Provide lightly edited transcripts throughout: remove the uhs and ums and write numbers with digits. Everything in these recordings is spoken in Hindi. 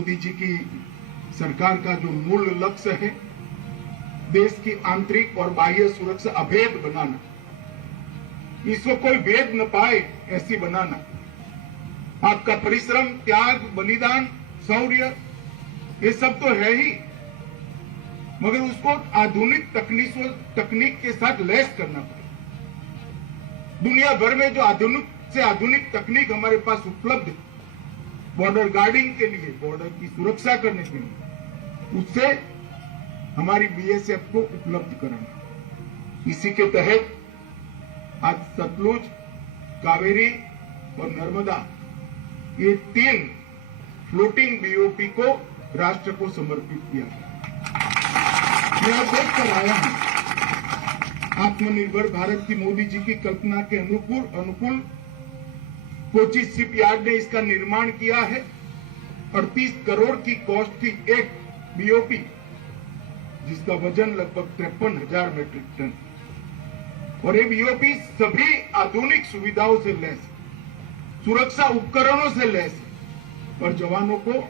मोदी जी की सरकार का जो मूल लक्ष्य है, देश की आंतरिक और बाह्य सुरक्षा अभेद बनाना, इसको कोई भेद न पाए ऐसी बनाना। आपका परिश्रम, त्याग, बलिदान, शौर्य, ये सब तो है ही, मगर उसको आधुनिक तकनीक के साथ लैस करना पड़ेगा। दुनिया भर में जो आधुनिक से आधुनिक तकनीक हमारे पास उपलब्ध है, बॉर्डर गार्डिंग के लिए, बॉर्डर की सुरक्षा करने के लिए, उससे हमारी बीएसएफ को उपलब्ध कराना। इसी के तहत आज सतलुज, कावेरी और नर्मदा, ये 3 फ्लोटिंग बीओपी को राष्ट्र को समर्पित किया गया। मैं देख कर आया हूं, आत्मनिर्भर भारत की मोदी जी की कल्पना के अनुकूल कोची शिपयार्ड ने इसका निर्माण किया है। 38 करोड़ की कॉस्ट की एक बीओपी, जिसका वजन लगभग 53,000 मीट्रिक टन, और ये बीओपी सभी आधुनिक सुविधाओं से लैस, सुरक्षा उपकरणों से लैस, और जवानों को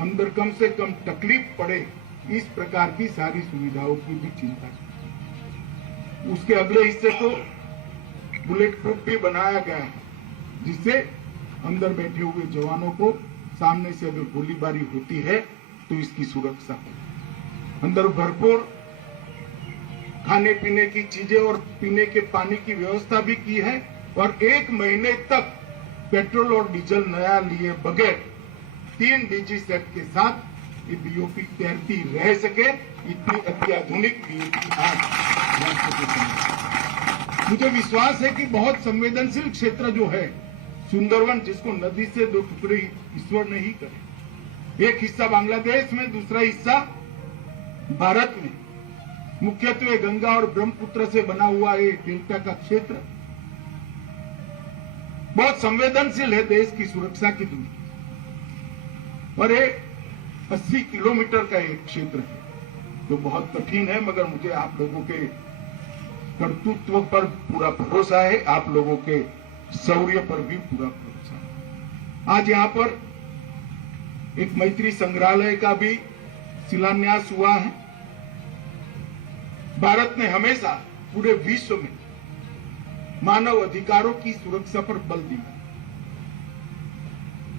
अंदर कम से कम तकलीफ पड़े इस प्रकार की सारी सुविधाओं की भी चिंता है। उसके अगले हिस्से को बुलेट प्रूफ भी बनाया गया है, जिससे अंदर बैठे हुए जवानों को सामने से अगर गोलीबारी होती है तो इसकी सुरक्षा हो। अंदर भरपूर खाने पीने की चीजें और पीने के पानी की व्यवस्था भी की है, और 1 महीने तक पेट्रोल और डीजल नया लिए बगैर 3 डीजी सेट के साथ ये बीओपी तैरती रह सके, इतनी अत्याधुनिक बीओपी आज राष्ट्र के सामने। मुझे विश्वास है कि बहुत संवेदनशील क्षेत्र जो है सुंदरवन, जिसको नदी से 2 टुकड़े ईश्वर ने ही करे, एक हिस्सा बांग्लादेश में, दूसरा हिस्सा भारत में, मुख्यत्वे गंगा और ब्रह्मपुत्र से बना हुआ ये डेल्टा का क्षेत्र बहुत संवेदनशील है देश की सुरक्षा की दूरी, और ये 80 किलोमीटर का एक क्षेत्र है जो बहुत कठिन है, मगर मुझे आप लोगों के कर्तृत्व पर पूरा भरोसा है, आप लोगों के शौर्य पर भी पूरा भरोसा है। आज यहाँ पर एक मैत्री संग्रहालय का भी शिलान्यास हुआ है। भारत ने हमेशा पूरे विश्व में मानव अधिकारों की सुरक्षा पर बल दिया।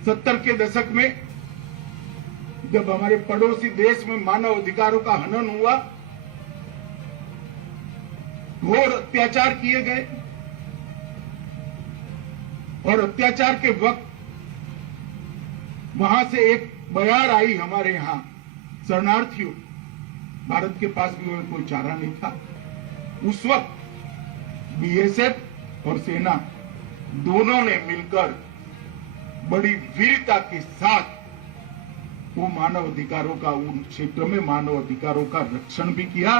70 के दशक में जब हमारे पड़ोसी देश में मानव अधिकारों का हनन हुआ, घोर अत्याचार किए गए, और अत्याचार के वक्त वहां से एक बयार आई हमारे यहां शरणार्थियों, भारत के पास भी कोई चारा नहीं था। उस वक्त बीएसएफ और सेना दोनों ने मिलकर बड़ी वीरता के साथ वो मानव अधिकारों का, उन क्षेत्र में मानव अधिकारों का रक्षण भी किया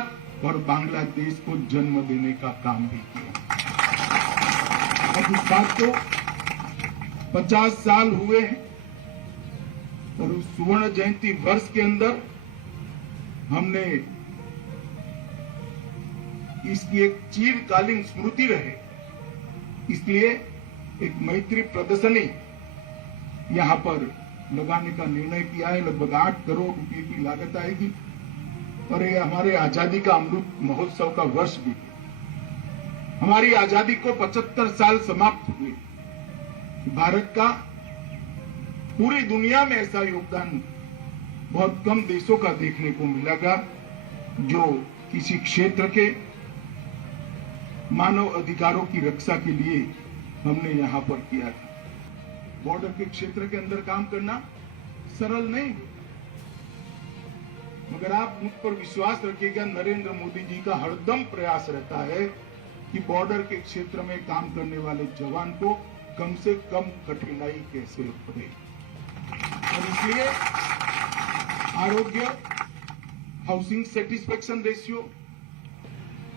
और बांग्लादेश को जन्म देने का काम भी किया। अब इस बात को 50 साल हुए हैं, और उस सुवर्ण जयंती वर्ष के अंदर हमने इसकी एक चिरकालीन स्मृति रहे, इसलिए एक मैत्री प्रदर्शनी यहां पर लगाने का निर्णय किया है। लगभग 8 करोड़ रुपए की लागत आएगी, और ये हमारे आजादी का अमृत महोत्सव का वर्ष भी है। हमारी आजादी को 75 साल समाप्त हुए। भारत का पूरी दुनिया में ऐसा योगदान बहुत कम देशों का देखने को मिलेगा जो किसी क्षेत्र के मानव अधिकारों की रक्षा के लिए हमने यहां पर किया था। बॉर्डर के क्षेत्र के अंदर काम करना सरल नहीं, मगर आप मुझ पर विश्वास रखिएगा, नरेंद्र मोदी जी का हरदम प्रयास रहता है कि बॉर्डर के क्षेत्र में काम करने वाले जवान को कम से कम कठिनाई कैसे पड़े। और इसलिए आरोग्य, हाउसिंग सेटिस्फेक्शन रेशियो,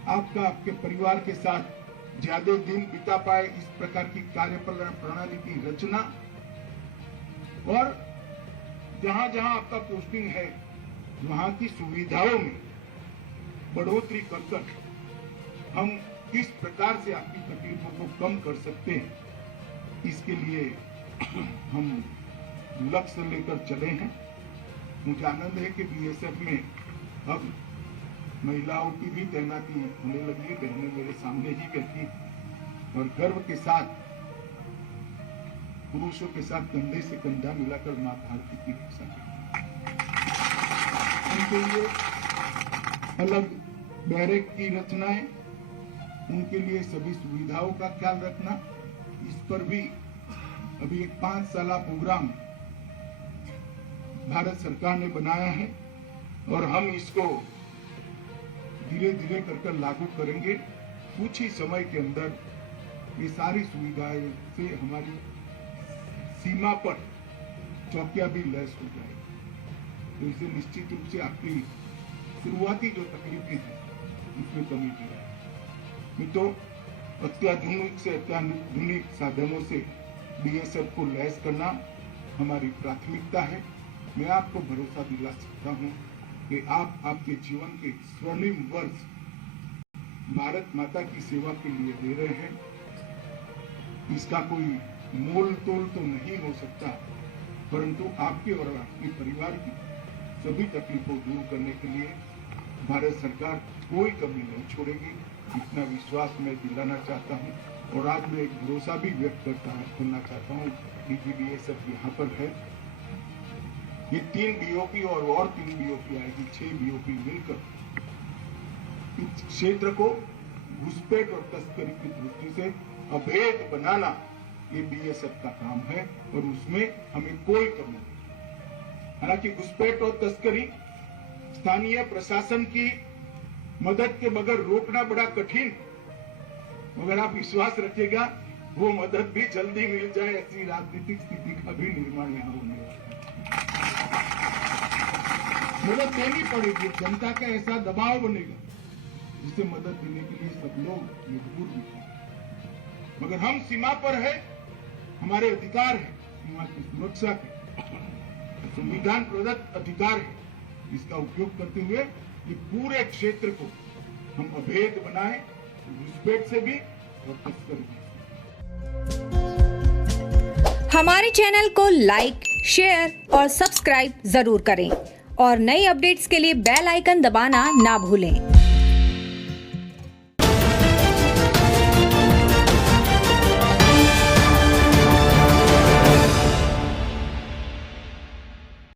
आपका आपके परिवार के साथ ज्यादा दिन बिता पाए, इस प्रकार की कार्य प्रणाली की रचना, और जहां जहां आपका पोस्टिंग है वहां की सुविधाओं में बढ़ोतरी कर हम किस प्रकार से आपकी तकलीफों को कम कर सकते हैं, इसके लिए हम लक्ष्य लेकर चले हैं। मुझे आनंद है कि बीएसएफ में अब महिलाओं की भी तैनाती होने लगी है। बहनें मेरे सामने ही बैठी और गर्व के साथ पुरुषों के साथ कंधे से कंधा मिलाकर मां भारती की रक्षा करती। उनके लिए अलग बैरक की रचनाएं, उनके लिए सभी सुविधाओं का ख्याल रखना, इस पर भी अभी एक 5 साला प्रोग्राम भारत सरकार ने बनाया है और हम इसको धीरे धीरे कर लागू करेंगे। कुछ ही समय के अंदर ये सारी सुविधाएं से हमारी सीमा पर चौकियां भी लैस हो जाएगी, तो इसे निश्चित रूप से आपकी शुरुआती जो तकलीफें हैं उसमें कमी की है। तो अत्याधुनिक से अत्याधुनिक साधनों से बीएसएफ को लैस करना हमारी प्राथमिकता है। मैं आपको भरोसा दिला सकता हूं कि आप आपके जीवन के स्वर्णिम वर्ष भारत माता की सेवा के लिए दे रहे हैं। इसका कोई मोल तोल तो नहीं हो सकता, परंतु आपके और आपके परिवार की सभी तकलीफों दूर करने के लिए भारत सरकार कोई कमी नहीं छोड़ेगी, इतना विश्वास मैं दिलाना चाहता हूं। और आज मैं एक भरोसा भी व्यक्त करना चाहता हूं कि बीएसएफ यहाँ पर है। ये 3 बीओपी और 3 बीओपी आएगी, 6 बीओपी मिलकर इस क्षेत्र को घुसपैठ और तस्करी की दृष्टि से अभेद बनाना ये बीएसएफ का काम है और उसमें हमें कोई कमी नहीं। हालांकि घुसपैठ और तस्करी स्थानीय प्रशासन की मदद के बगैर रोकना बड़ा कठिन, मगर आप विश्वास रखिएगा वो मदद भी जल्दी मिल जाए, ऐसी राजनीतिक स्थिति का भी निर्माण यहाँ होने वाला है। मदद देनी पड़ेगी, जनता का ऐसा दबाव बनेगा जिसे मदद देने के लिए सब लोग मजबूर भी हैं। मगर हम सीमा पर है, हमारे अधिकार है, सीमा की सुरक्षा के संविधान प्रदत्त अधिकार है, इसका उपयोग करते हुए ये पूरे क्षेत्र को हम अभेद बनाए, घुसपैठ से भी और तस्करी से। हमारे चैनल को लाइक, शेयर और सब्सक्राइब जरूर करें और नई अपडेट्स के लिए बेल आइकन दबाना ना भूलें।